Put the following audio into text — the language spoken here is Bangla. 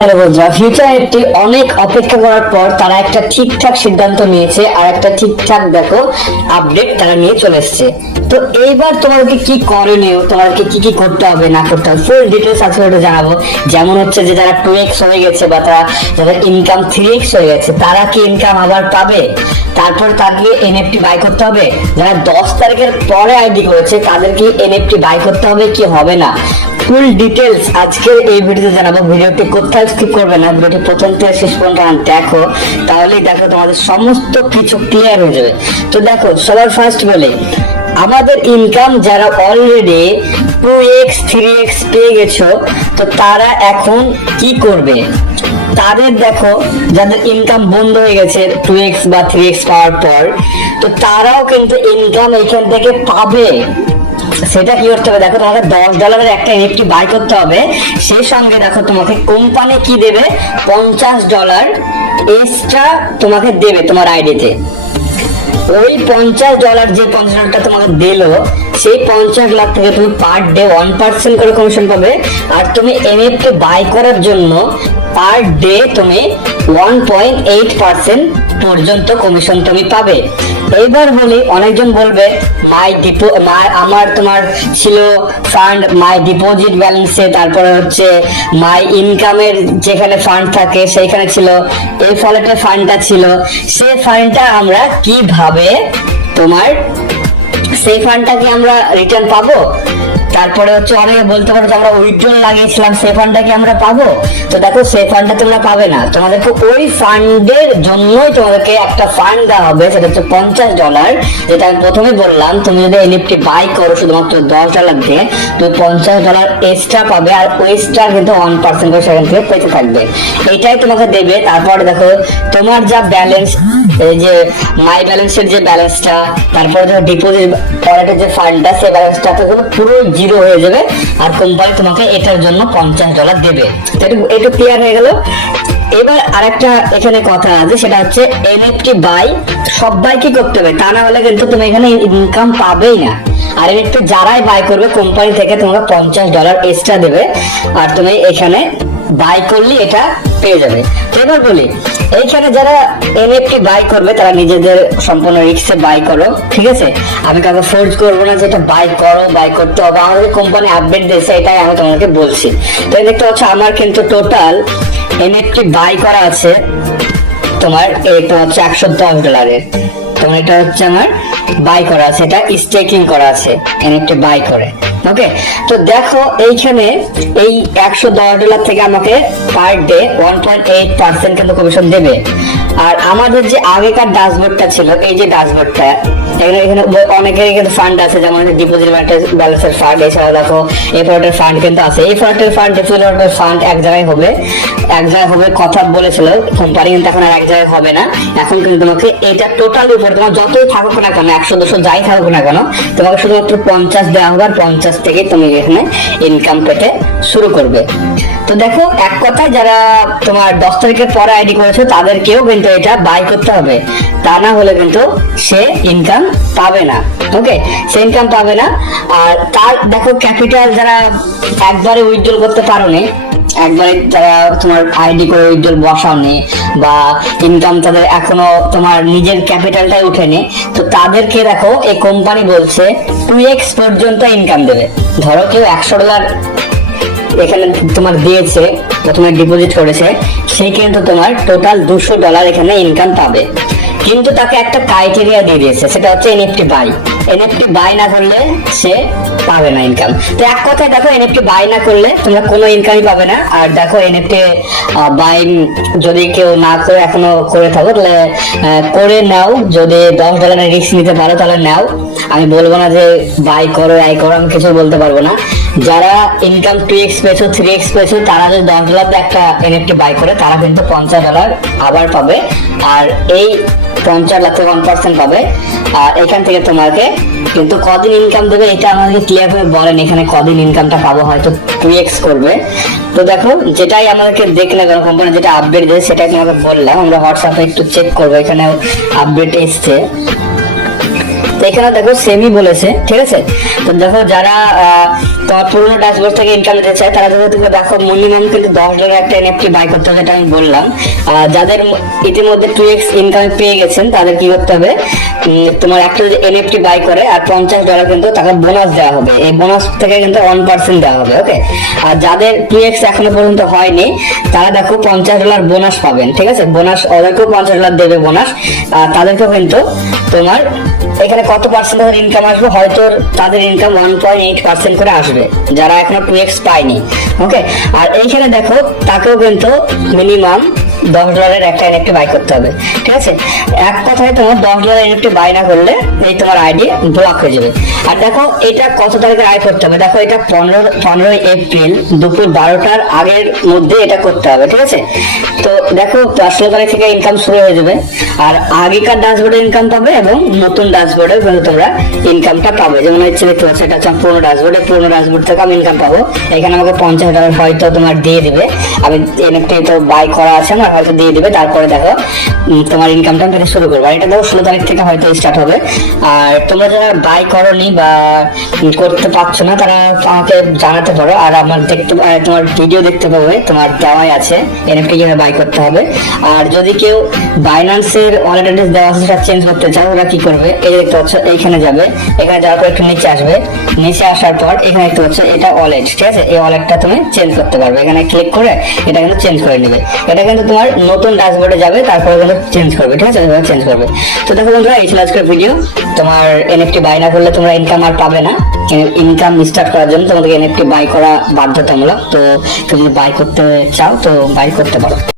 ফিউচার একটি অনেক অপেক্ষা করার পর তারা একটা ঠিকঠাক সিদ্ধান্ত নিয়েছে আর একটা ঠিকঠাক দেখো আপডেট তারা নিয়ে চলে এসছে। তো এইবার তোমাদেরকে কি করণীয়, তোমাদেরকে কি কি করতে হবে না করতে হবে ফুল ডিটেলস আজকে এটা জানাবো। যেমন হচ্ছে যে যারা 2x হয়ে গেছে বা তারা যাদের ইনকাম 3x হয়ে গেছে তারা কি ইনকাম আবার পাবে, তারপর তাদেরকে এনএফটি বাই করতে হবে। যারা 10 তারিখের পরে আইডি করেছে তাদেরকে এনএফটি বাই করতে হবে কি হবে না, ফুল ডিটেলস আজকে এই ভিডিওতে জানাবো। ভিডিওটি কোথাও স্কিপ করবে না, ভিডিওটি প্রথম থেকে শেষ পর্যন্ত দেখো, তাহলেই দেখো তোমাদের সমস্ত কিছু ক্লিয়ার হয়ে যাবে। তো দেখো সবার ফার্স্ট বলে আমাদের ইনকাম যারা অলরেডি 2x 3x পেয়ে গেছো তো তারা এখন কি করবে। তাদের দেখো যাদের ইনকাম বন্ধ হয়ে গেছে 2x বা 3x পাওয়ার পর, তো তারাও কিন্তু ইনকাম এখান থেকে পাবে। সেটা কি করতে হবে, দেখো তোমাকে $10 একটা এনএফটি বাই করতে হবে। সেই সঙ্গে দেখো তোমাকে কোম্পানি কি দেবে, $50 এক্সট্রা তোমাকে দেবে তোমার আইডিতে। ওই $50 যে $50 তোমাকে দিল, সেই 50 লাখ থেকে তুমি পার ডে 1% করে কমিশন পাবে। আর তুমি এনএফটি বাই করার জন্য পার ডে তুমি 1.8% পর্যন্ত কমিশন তুমি পাবে। এইবার বলি, অনেকজন বলবে আমার তোমার ছিল ফান্ড মাই ডিপোজিট ব্যালেন্সে, তারপরে হচ্ছে মাই ইনকামের যেখানে ফান্ড থাকে সেইখানে ছিল, এই ফলেটের ফান্ডটা ছিল, সেই ফান্ডটা আমরা কিভাবে তোমার সেই ফান্ডটাকে আমরা রিটার্ন পাবো। তারপরে হচ্ছে অনেকে বলতে পারো যে আমরা উইথড্রল লাগিয়েছিলাম সেই ফান্ডটা কি আমরা পাবো। তো দেখো সেই ফান্ডটা তোমরা পাবে না, তোমাদেরকে ওই ফান্ডের জন্যই তোমাদেরকে একটা ফান্ড দেওয়া হবে, সেটা হচ্ছে $50, যেটা আমি প্রথমে বললাম। তুমি যদি এনএফটি বাই করো শুধুমাত্র $10 দিয়ে, তুমি $50 এক্সট্রা পাবে, আর ওই এক্সট্রা কিন্তু 1% করে সেখান থেকে পেতে থাকবে। এটাই তোমাকে দেবে। তারপরে দেখো তোমার যা ব্যালেন্স, এই যে মাই ব্যালেন্সের যে ব্যালেন্সটা, তারপরে যে ডিপোজিট ওয়ালেটের যে ফান্ডটা, সেই ব্যালেন্সটা পুরো জিরো হয়ে যাবে, আর কোম্পানি তোমাকে এটার জন্য $50 দেবে। এটা ক্লিয়ার হয়ে গেল। এবার আরেকটা এখানে কথা আছে, সেটা হচ্ছে এনএফটি বাই সবাইকে করতে হবে, তা না হলে কিন্তু তুমি এখানে ইনকাম পাবেই না। আর এনএফটি যারাই বাই করবে কোম্পানি থেকে তোমাকে $50 এক্সট্রা দেবে, আর তুমি এখানে বাই করলে এটা পেয়ে যাবে। তো এবার বলি, এইখানে যারা এনএফটি বাই করবে তারা নিজেদের সম্পূর্ণ রিস্কে বাই করো, ঠিক আছে। আমি কাউকে ফোর্স করবো না যে এটা বাই করো, বাই করতে হবে। আমাদের কোম্পানি আপডেট দিয়েছে, এটাই আমি তোমাকে বলছি। তো দেখতে হচ্ছে আমার কিন্তু টোটাল এনএফটি বাই করা আছে তোমার, এটা হচ্ছে $110। তোমার এটা হচ্ছে আমার বাই করা আছে, এটা স্টেকিং করা আছে এনএফটি বাই করে। ওকে, তো দেখো এইখানে এই $110 থেকে আমাকে পার ডে 1.8% কিন্তু কমিশন দেবে। আর আমাদের যে আগেকার ড্যাশবোর্ডটা ছিল, এই যে ড্যাশবোর্ডটা, এখানে অনেকের কিন্তু ফান্ড আছে, যেমন ডিপোজিট ব্যালেন্সের ফান্ড, এছাড়া দেখো এফোর্টের ফান্ড কিন্তু আছে। এফোর্টের ফান্ড ডিপোজিটের ফান্ড এক জায়গায় হবে, কথা বলেছিল কোম্পানি, কিন্তু এখন আর এক জায়গায় হবে না। এখন কিন্তু তোমাকে এটা টোটাল উপর তোমার যতই থাকুক না কেন, 100-200 যাই থাকুক না কেন, তোমাকে শুধুমাত্র 50 দেওয়া হবে, আর 50 থেকে তুমি এখানে ইনকাম পেতে শুরু করবে। তো দেখো এক কথায় যারা তোমার 10 তারিখের পরে আইডি করেছে তাদেরকেও কিন্তু এটা বাই করতে হবে, তা না হলে কিন্তু সে ইনকাম পাবে না। ওকে, সে ইনকাম পাবে না। আর তার দেখো ক্যাপিটাল যারা একবারে উইথড্রল করতে পারোনি, একবারে যারা তোমার আইডি করে উইথড্রল বসাওনি, বা ইনকাম তাদের এখনো তোমার নিজের ক্যাপিটালটাই উঠেনি, তো তাদেরকে দেখো এই কোম্পানি বলছে 2x পর্যন্ত ইনকাম দেবে। ধরো কেউ $100 এখানে তোমার দিয়েছে, প্রথমে ডিপোজিট করেছে, সে কিন্তু তোমার টোটাল $200 এখানে ইনকাম পাবে। কিন্তু তাকে একটা ক্রাইটেরিয়া দিয়ে দিয়েছে, সেটা হচ্ছে এনএফটি বাই। এনএফটি বাই না করলে সে পাবে না ইনকাম। তো এক কথায় দেখো এনএফটি বাই না করলে তোমরা কোনো ইনকামই পাবে না। আর দেখো এনএফটি বাই যদি কেউ না করে এখনো করে থাকো তাহলে করে নাও, যদি $10 রিস্ক নিতে পারো তাহলে নাও। আমি বলবো না যে বাই করো এই করো, আমি কিছু বলতে পারবো না। যারা ইনকাম 2x পেয়েছো 3x পেয়েছো তারা যদি $10 একটা এনএফটি বাই করে তারা কিন্তু $50 আবার পাবে, আর এই 50 লাখ থেকে 1% পাবে। আর এখান থেকে তোমাকে কিন্তু কদিন ইনকাম দেবে এটা আমাদেরকে ক্লিয়ার ভাবে বলেন, এখানে কদিন ইনকামটা পাবো, হয়তো 2x করবে। তো দেখো যেটাই আমাদেরকে দেখলে কোম্পানি যেটা আপডেট দেয় সেটাই তোমাকে বললাম। আমরা হোয়াটসঅ্যাপে একটু চেক করবো, এখানে আপডেট এসছে। তো এখানে দেখো সেমই বলেছে, ঠিক আছে। তো দেখো যারা তোমার পুরোনো ড্যাশবোর্ড থেকে ইনকাম নিতে চায় তারা যদি তুমি দেখো মিনিমাম কিন্তু $10 একটা এনএফটি বাই করতে হবে, যেটা আমি বললাম। যাদের ইতিমধ্যে 2x ইনকাম পেয়ে গেছেন তাদের কি করতে হবে, তোমার একটা যদি এনএফটি বাই করে আর $50 কিন্তু তাকে বোনাস দেওয়া হবে, এই বোনাস থেকে কিন্তু 1% দেওয়া হবে। ওকে, আর যাদের 2x এখনো পর্যন্ত হয়নি তারা দেখো $50 বোনাস পাবেন, ঠিক আছে? বোনাস ওদেরকেও $50 দেবে বোনাস, আর তাদেরকেও কিন্তু তোমার এখানে কত পার্সেন্ট ইনকাম আসবে, হয়তো তাদের ইনকাম 1.8% করে আসবে যারা এখনো 2x পায়নি। ওকে, আর এইখানে দেখো তাকেও কিন্তু মিনিমাম $10 একটা এনএফটি বাই করতে হবে, ঠিক আছে? এক কথায় তোমার $10 এনএফটি বাই না করলে এই তোমার আইডি ব্লক হয়ে যাবে। আর দেখো এটা কত তারিখে আয় করতে হবে, দেখো এটা 15 এপ্রিল দুপুর 12টার আগের মধ্যে এটা করতে হবে, ঠিক আছে? তো দেখো 16 তারিখ থেকে ইনকাম শুরু হয়ে যাবে, আর আগেকার ড্যাশবোর্ডে ইনকাম পাবে এবং নতুন ড্যাশবোর্ডে কিন্তু তোমরা ইনকামটা পাবে। যেমন হচ্ছে দেখতে পাচ্ছ এটা হচ্ছে পুরোনো ড্যাশবোর্ড থেকে আমি ইনকাম পাবো। এখানে আমাকে $50 হয়তো তোমার দিয়ে দিবে, আমি এনএফটি তো বাই করা আছে আমার, হয়তো দিয়ে দিবে। তারপরে দেখো তোমার ইনকামটা পেতে শুরু করবে, আর এটা দেখো 16 তারিখ থেকে হয়তো স্টার্ট হবে। আর তোমরা যারা বাই করনি বা করতে পারছো না তারা আমাকে জানাতে পারো, আর আমার তোমার ভিডিও দেখতে পাবে, তোমার দেওয়াই আছে এনএফটি কিভাবে বাই করতে হবে। আর যদি কেউ বাইন্যান্সের ওয়ালেট অ্যাড্রেস দেওয়া আছে সেটা চেঞ্জ করতে চাও, ওরা কি করবে, এই দেখতে পাচ্ছ এইখানে যাবে, এখানে যাওয়ার পর একটু নিচে আসবে, নিচে আসার পর এখানে দেখতে পাচ্ছ এটা ওয়ালেট, ঠিক আছে? এই ওয়ালেটটা তুমি চেঞ্জ করতে পারবে, এখানে ক্লিক করে এটা কিন্তু চেঞ্জ করে নেবে। এটা কিন্তু তোমার নতুন ড্যাশবোর্ডে যাবে, তারপরে কিন্তু চেঞ্জ করবে, ঠিক আছে? এভাবে চেঞ্জ করবে। তো দেখো বন্ধুরা, এই ছিল আজকের ভিডিও। তোমার এনএফটি বাই না করলে তোমরা ইনকাম আর পাবে না। ইনকাম স্টার্ট করার জন্য তোমাদেরকে এনএফটি বাই করা বাধ্যতামূলক। তো তুমি বাই করতে চাও তো বাই করতে পারো।